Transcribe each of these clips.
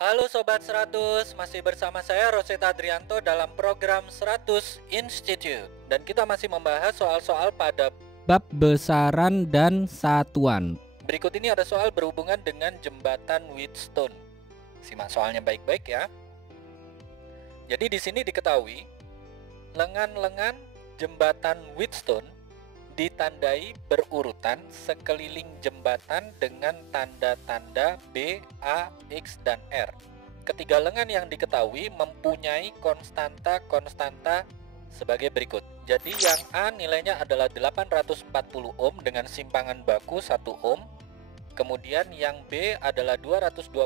Halo Sobat 100, masih bersama saya Roseta Adrianto dalam program 100 Institute. Dan kita masih membahas soal-soal pada Bab besaran dan satuan. berikut ini ada soal berhubungan dengan jembatan Wheatstone. Simak soalnya baik-baik ya. Jadi di sini diketahui lengan-lengan jembatan Wheatstone ditandai berurutan sekeliling jembatan dengan tanda-tanda B, A, X, dan R. Ketiga lengan yang diketahui mempunyai konstanta sebagai berikut. Jadi yang A nilainya adalah 840 ohm dengan simpangan baku 1 ohm. Kemudian yang B adalah 225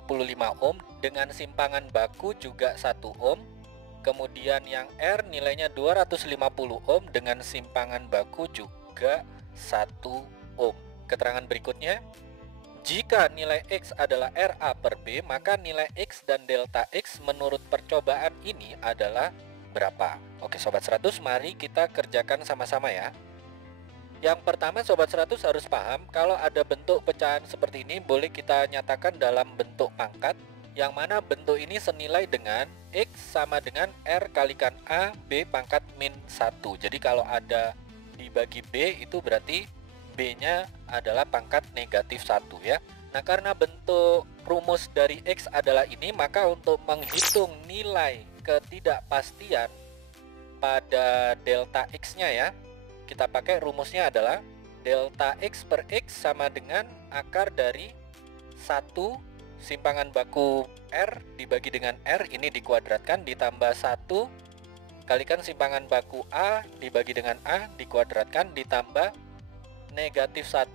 ohm dengan simpangan baku juga 1 ohm. Kemudian yang R nilainya 250 ohm dengan simpangan baku juga 1 ohm. Keterangan berikutnya, jika nilai X adalah RA per B, maka nilai X dan delta X menurut percobaan ini adalah berapa? Oke Sobat 100, mari kita kerjakan sama-sama ya. Yang pertama Sobat 100 harus paham, kalau ada bentuk pecahan seperti ini boleh kita nyatakan dalam bentuk pangkat, yang mana bentuk ini senilai dengan X sama dengan R kalikan A B pangkat min 1. Jadi kalau ada dibagi B itu berarti B-nya adalah pangkat negatif 1 ya. Nah karena bentuk rumus dari X adalah ini, maka untuk menghitung nilai ketidakpastian pada delta X-nya ya, kita pakai rumusnya adalah delta X per X sama dengan akar dari 1 simpangan baku R dibagi dengan R, ini dikuadratkan, ditambah 1 kalikan simpangan baku A dibagi dengan A dikuadratkan, ditambah negatif 1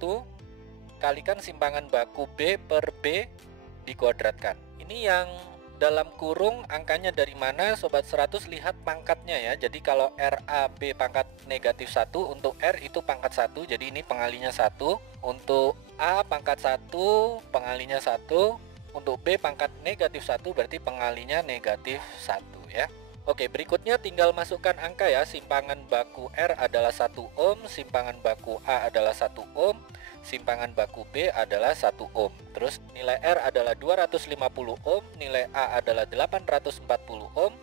kalikan simpangan baku B per B dikuadratkan. Ini yang dalam kurung angkanya dari mana Sobat 100, lihat pangkatnya ya. Jadi kalau RAB pangkat negatif 1, untuk R itu pangkat 1, jadi ini pengalinya 1. Untuk A pangkat 1 pengalinya 1, untuk B pangkat negatif 1 berarti pengalinya negatif 1 ya. Oke, berikutnya tinggal masukkan angka ya. Simpangan baku R adalah 1 ohm, simpangan baku A adalah 1 ohm, simpangan baku B adalah 1 ohm. Terus nilai R adalah 250 ohm, nilai A adalah 840 ohm,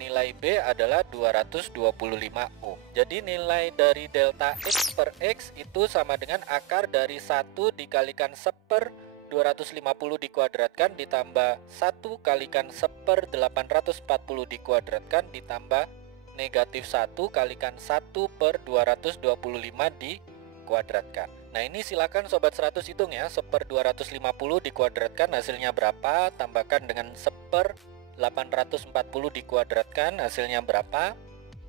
nilai B adalah 225 ohm. Jadi nilai dari delta X per X itu sama dengan akar dari 1 dikalikan 1/250 dikuadratkan ditambah 1 kalikan 1/840 dikuadratkan ditambah negatif 1 kalikan 1/225 dikuadratkan. Nah ini silakan Sobat 100 hitung ya, 1/250 dikuadratkan hasilnya berapa, tambahkan dengan 1/840 dikuadratkan hasilnya berapa,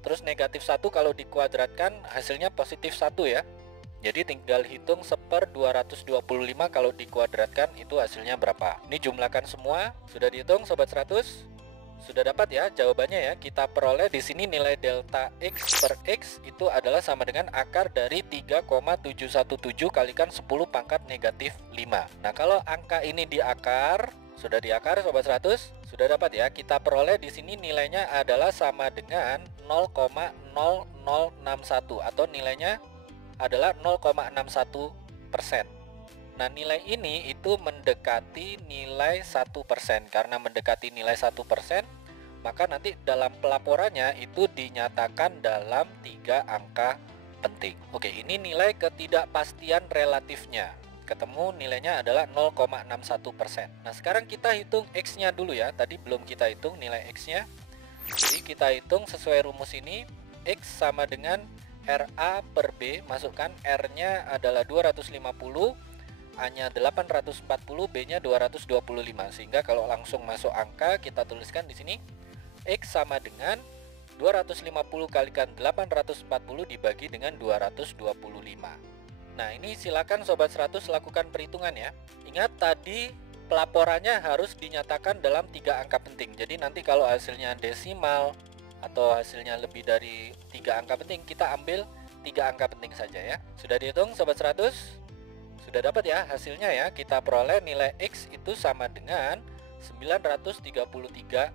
terus negatif 1 kalau dikuadratkan hasilnya positif 1 ya. Jadi tinggal hitung 1/225 kalau dikuadratkan itu hasilnya berapa. Ini jumlahkan semua, sudah dihitung Sobat 100? Sudah dapat ya jawabannya ya. Kita peroleh di sini nilai delta X per X itu adalah sama dengan akar dari 3,717 kalikan 10 pangkat negatif 5. Nah kalau angka ini diakar, sudah diakar Sobat 100? Sudah dapat ya. Kita peroleh di sini nilainya adalah sama dengan 0,0061 atau nilainya adalah 0,61%. Nah nilai ini itu mendekati nilai 1%. Karena mendekati nilai 1%, maka nanti dalam pelaporannya itu dinyatakan dalam 3 angka penting. Oke, ini nilai ketidakpastian relatifnya. Ketemu nilainya adalah 0,61%. Nah sekarang kita hitung X-nya dulu ya. Tadi belum kita hitung nilai X-nya. Jadi kita hitung sesuai rumus ini. X sama dengan RA per B, masukkan R-nya adalah 250, A-nya 840, B-nya 225. Sehingga kalau langsung masuk angka kita tuliskan di sini X sama dengan 250 kalikan 840 dibagi dengan 225. Nah, ini silakan Sobat 100 lakukan perhitungan ya. Ingat tadi pelaporannya harus dinyatakan dalam 3 angka penting. Jadi nanti kalau hasilnya desimal atau hasilnya lebih dari 3 angka penting, kita ambil 3 angka penting saja ya. Sudah dihitung Sobat 100? Sudah dapat ya hasilnya ya. Kita peroleh nilai X itu sama dengan 933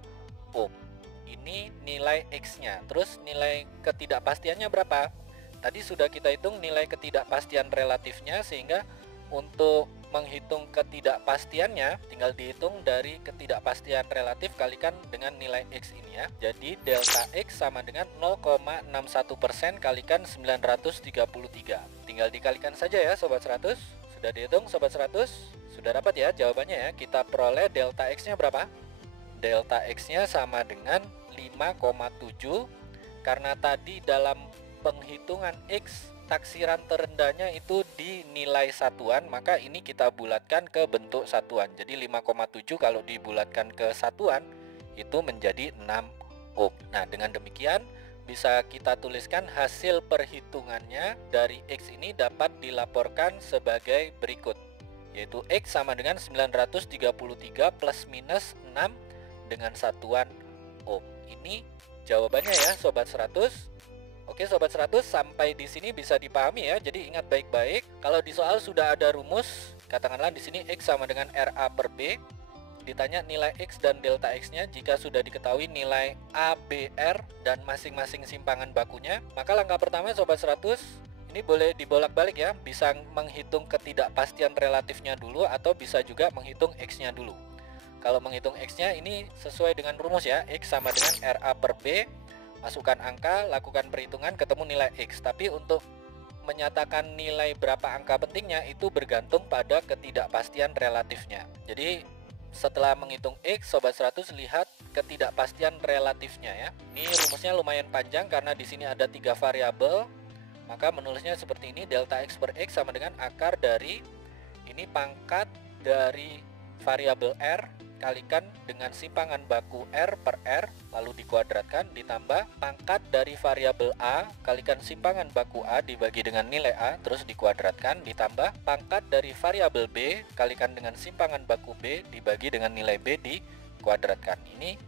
ohm. Ini nilai X-nya. Terus nilai ketidakpastiannya berapa? Tadi sudah kita hitung nilai ketidakpastian relatifnya, sehingga untuk menghitung ketidakpastiannya, tinggal dihitung dari ketidakpastian relatif kalikan dengan nilai X ini ya. Jadi delta X sama dengan 0,61% kalikan 933. Tinggal dikalikan saja ya Sobat 100. Sudah dihitung Sobat 100? Sudah dapat ya jawabannya ya. Kita peroleh delta X-nya berapa? Delta X-nya sama dengan 5,7. Karena tadi dalam penghitungan X taksiran terendahnya itu di nilai satuan, maka ini kita bulatkan ke bentuk satuan. Jadi 5,7 kalau dibulatkan ke satuan itu menjadi 6 ohm. Nah, dengan demikian bisa kita tuliskan hasil perhitungannya dari X ini dapat dilaporkan sebagai berikut, yaitu X sama dengan 933 plus minus 6 dengan satuan ohm. Ini jawabannya ya Sobat 100. Oke Sobat 100, sampai di sini bisa dipahami ya. Jadi ingat baik-baik, kalau di soal sudah ada rumus, katakanlah di sini X sama dengan RA per B, ditanya nilai X dan delta X-nya. Jika sudah diketahui nilai A, B, R dan masing-masing simpangan bakunya, maka langkah pertama Sobat 100 ini boleh dibolak-balik ya, bisa menghitung ketidakpastian relatifnya dulu atau bisa juga menghitung X-nya dulu. Kalau menghitung X-nya ini sesuai dengan rumus ya, X sama dengan RA per B, masukkan angka, lakukan perhitungan, ketemu nilai X. Tapi untuk menyatakan nilai berapa angka pentingnya itu bergantung pada ketidakpastian relatifnya. Jadi setelah menghitung X, Sobat 100 lihat ketidakpastian relatifnya ya. Ini rumusnya lumayan panjang karena di sini ada 3 variabel. Maka menulisnya seperti ini, delta X per X sama dengan akar dari ini pangkat dari variabel R kalikan dengan simpangan baku R per R lalu dikuadratkan ditambah pangkat dari variabel A kalikan simpangan baku A dibagi dengan nilai A terus dikuadratkan ditambah pangkat dari variabel B kalikan dengan simpangan baku B dibagi dengan nilai B dikuadratkan. Ini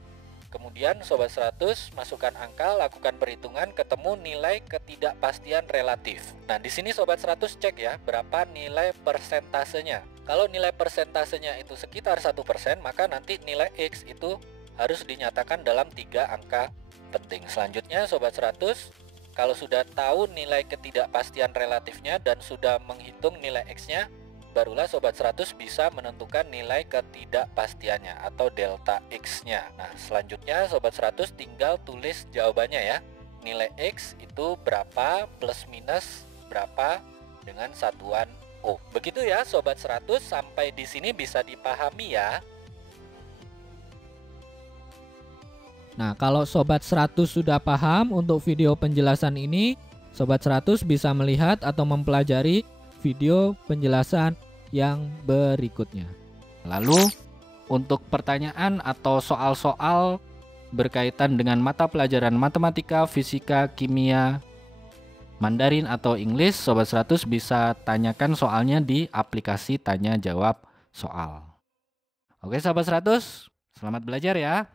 kemudian Sobat 100 masukkan angka, lakukan perhitungan, ketemu nilai ketidakpastian relatif. Nah, di sini Sobat 100 cek ya berapa nilai persentasenya. Kalau nilai persentasenya itu sekitar 1%, maka nanti nilai X itu harus dinyatakan dalam 3 angka penting. Selanjutnya Sobat 100, kalau sudah tahu nilai ketidakpastian relatifnya dan sudah menghitung nilai X-nya, barulah Sobat 100 bisa menentukan nilai ketidakpastiannya atau delta X-nya. Nah, selanjutnya Sobat 100 tinggal tulis jawabannya ya. Nilai X itu berapa plus minus berapa dengan satuan ohm. Begitu ya Sobat 100, sampai di sini bisa dipahami ya. Nah, kalau Sobat 100 sudah paham untuk video penjelasan ini, Sobat 100 bisa melihat atau mempelajari video penjelasan yang berikutnya. Lalu, untuk pertanyaan atau soal-soal berkaitan dengan mata pelajaran matematika, fisika, kimia, Mandarin atau Inggris, Sobat 100 bisa tanyakan soalnya di aplikasi tanya jawab soal. Oke Sobat 100, selamat belajar ya.